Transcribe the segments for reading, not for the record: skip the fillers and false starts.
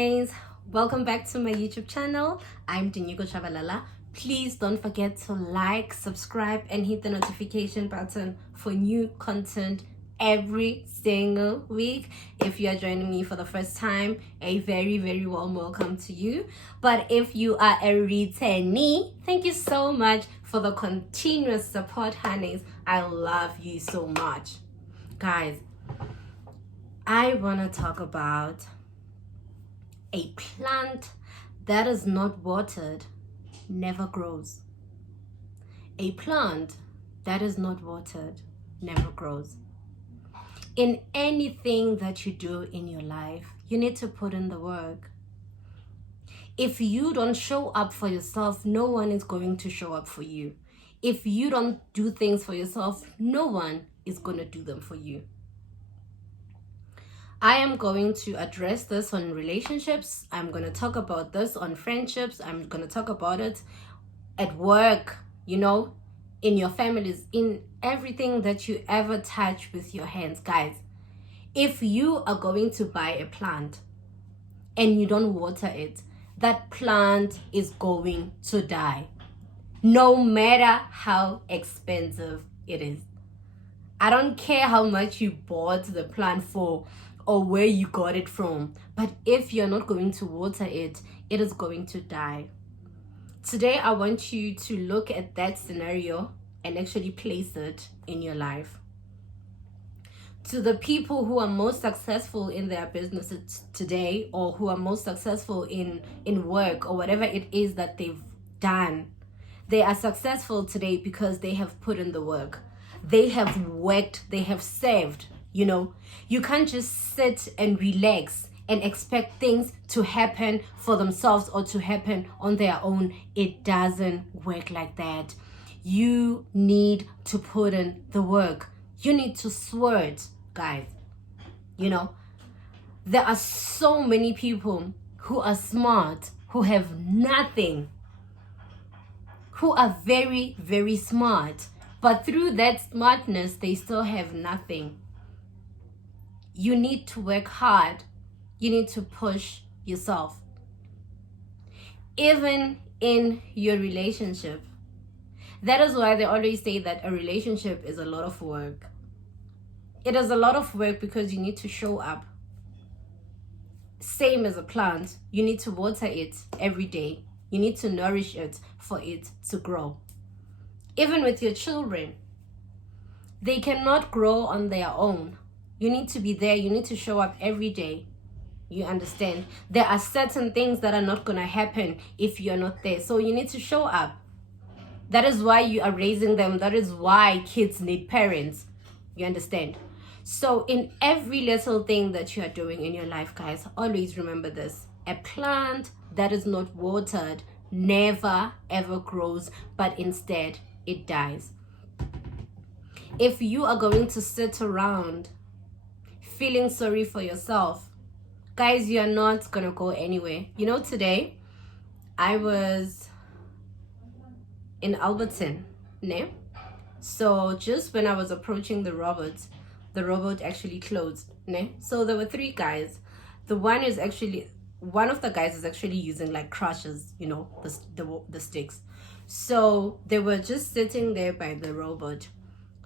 guys, welcome back to my YouTube channel. I'm Dinyiko Chabalala. Please don't forget to like, subscribe, and hit the notification button for new content every single week. If you are joining me for the first time, a very warm welcome to you. But if you are a returnee, thank you so much for the continuous support, honeys. I love you so much. Guys, I want to talk about a plant that is not watered never grows. A plant that is not watered never grows. In anything that you do in your life, you need to put in the work. If you don't show up for yourself, no one is going to show up for you. If you don't do things for yourself, no one is going to do them for you. I am going to address this on relationships. I'm going to talk about this on friendships. I'm going to talk about it at work, in your families, in everything that you ever touch with your hands. Guys, if you are going to buy a plant and you don't water it, that plant is going to die, no matter how expensive it is. I don't care how much you bought the plant for or where you got it from, but if you're not going to water it, it is going to die. Today, I want you to look at that scenario and actually place it in your life. To the people who are most successful in their businesses today, or who are most successful in work or whatever it is that they've done, they are successful today because they have put in the work. They have worked, they have saved. You can't just sit and relax and expect things to happen for themselves or to happen on their own. It doesn't work like that. You need to put in the work. You need to sweat, guys. There are so many people who are smart, who have nothing, who are very smart, but through that smartness, they still have nothing. You need to work hard. You need to push yourself. Even in your relationship. That is why they always say that a relationship is a lot of work. It is a lot of work because you need to show up. Same as a plant. You need to water it every day. You need to nourish it for it to grow. Even with your children, they cannot grow on their own. You need to be there. You need to show up every day. You understand? There are certain things that are not going to happen if you're not there. So you need to show up. That is why you are raising them. That is why kids need parents. You understand? So in every little thing that you are doing in your life, guys, always remember this. A plant that is not watered never ever grows, but instead it dies. If you are going to sit around feeling sorry for yourself, guys, you're not gonna go anywhere. Today I was in Alberton, ne? So just when I was approaching the robot actually closed, ne? So there were three guys. One of the guys is actually using like crutches, the sticks. So they were just sitting there by the robot.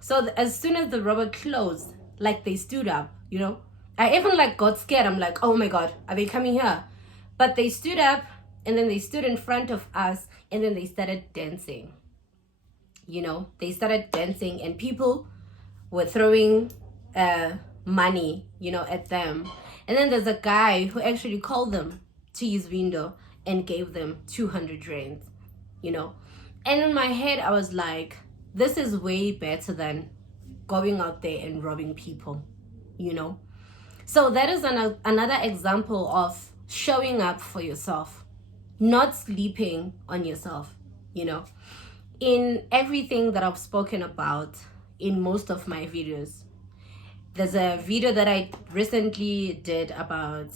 So as soon as the robot closed, like they stood up, I even got scared. I'm like, oh my God, are they coming here? But they stood up and then they stood in front of us and then they started dancing. They started dancing and people were throwing money, at them. And then there's a guy who actually called them to his window and gave them 200 rands, And in my head, I was like, this is way better than going out there and robbing people, So that is another example of showing up for yourself, not sleeping on yourself, In everything that I've spoken about in most of my videos, there's a video that I recently did about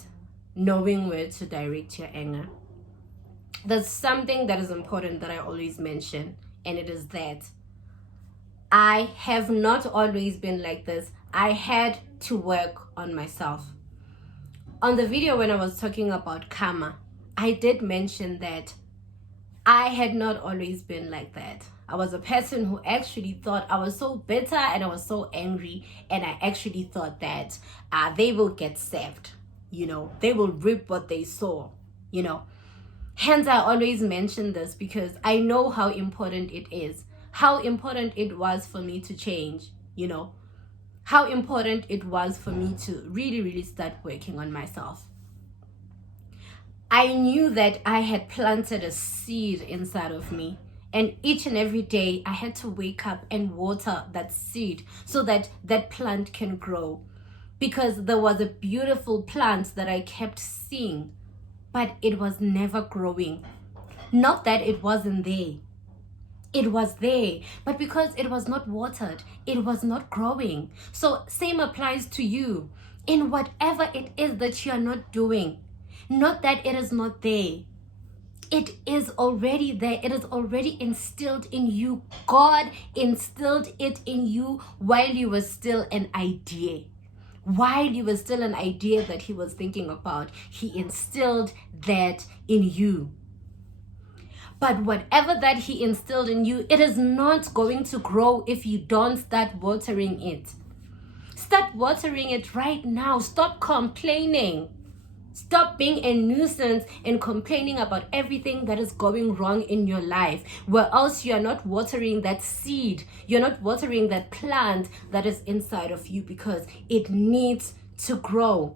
knowing where to direct your anger. There's something that is important that I always mention, and it is that I have not always been like this. I had to work on myself. On the video when I was talking about karma, I did mention that I had not always been like that. I was a person who actually thought I was so bitter and I was so angry, and I actually thought that they will get saved. They will reap what they sow. Hence, I always mention this because I know how important it is, how important it was for me to change, how important it was for me to really, really start working on myself. I knew that I had planted a seed inside of me, and each and every day I had to wake up and water that seed so that that plant can grow, because there was a beautiful plant that I kept seeing, but it was never growing. Not that it wasn't there. It was there, but because it was not watered, it was not growing. So same applies to you in whatever it is that you are not doing. Not that it is not there. It is already there. It is already instilled in you. God instilled it in you while you were still an idea. While you were still an idea that he was thinking about, he instilled that in you. But whatever that he instilled in you, it is not going to grow if you don't start watering it. Start watering it right now. Stop complaining. Stop being a nuisance and complaining about everything that is going wrong in your life, where else you are not watering that seed. You're not watering that plant that is inside of you, because it needs to grow.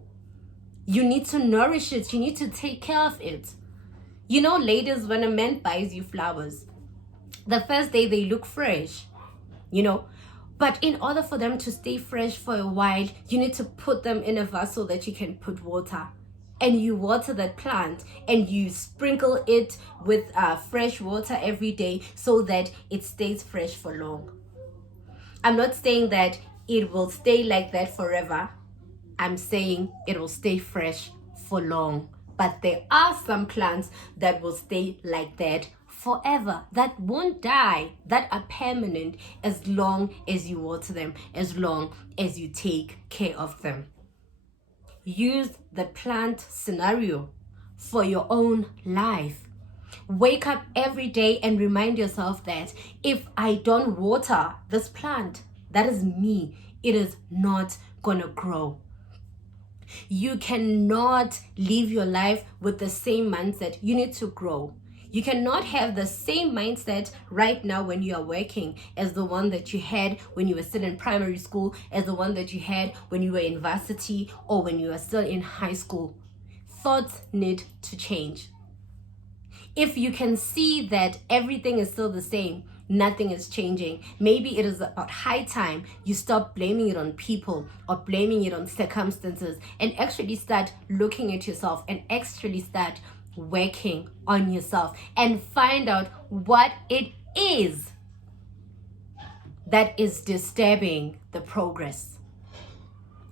You need to nourish it. You need to take care of it. Ladies, when a man buys you flowers, the first day they look fresh, but in order for them to stay fresh for a while, you need to put them in a vase so that you can put water. And you water that plant and you sprinkle it with fresh water every day so that it stays fresh for long. I'm not saying that it will stay like that forever. I'm saying it will stay fresh for long. But there are some plants that will stay like that forever, that won't die, that are permanent as long as you water them, as long as you take care of them. Use the plant scenario for your own life. Wake up every day and remind yourself that if I don't water this plant, that is me, it is not gonna grow. You cannot live your life with the same mindset. You need to grow. You cannot have the same mindset right now when you are working as the one that you had when you were still in primary school, as the one that you had when you were in varsity or when you were still in high school. Thoughts need to change. If you can see that everything is still the same, nothing is changing, maybe it is about high time you stop blaming it on people or blaming it on circumstances and actually start looking at yourself and actually start working on yourself and find out what it is that is disturbing the progress.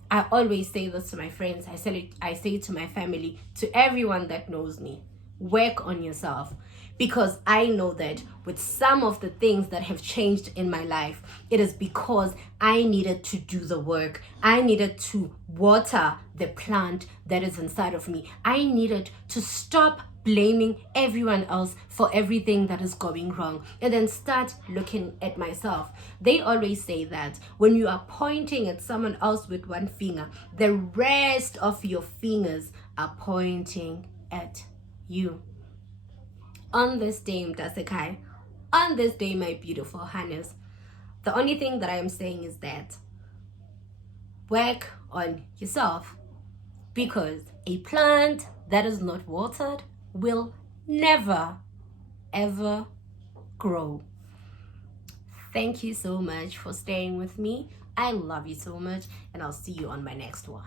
I always say this to my friends. I say it to my family, to everyone that knows me. Work on yourself, because I know that with some of the things that have changed in my life, it is because I needed to do the work. I needed to water the plant that is inside of me. I needed to stop blaming everyone else for everything that is going wrong and then start looking at myself. They always say that when you are pointing at someone else with one finger, the rest of your fingers are pointing at you. On this day, Mdasekai, on this day, my beautiful Hannes, the only thing that I am saying is that work on yourself, because a plant that is not watered will never, ever grow. Thank you so much for staying with me. I love you so much, and I'll see you on my next one.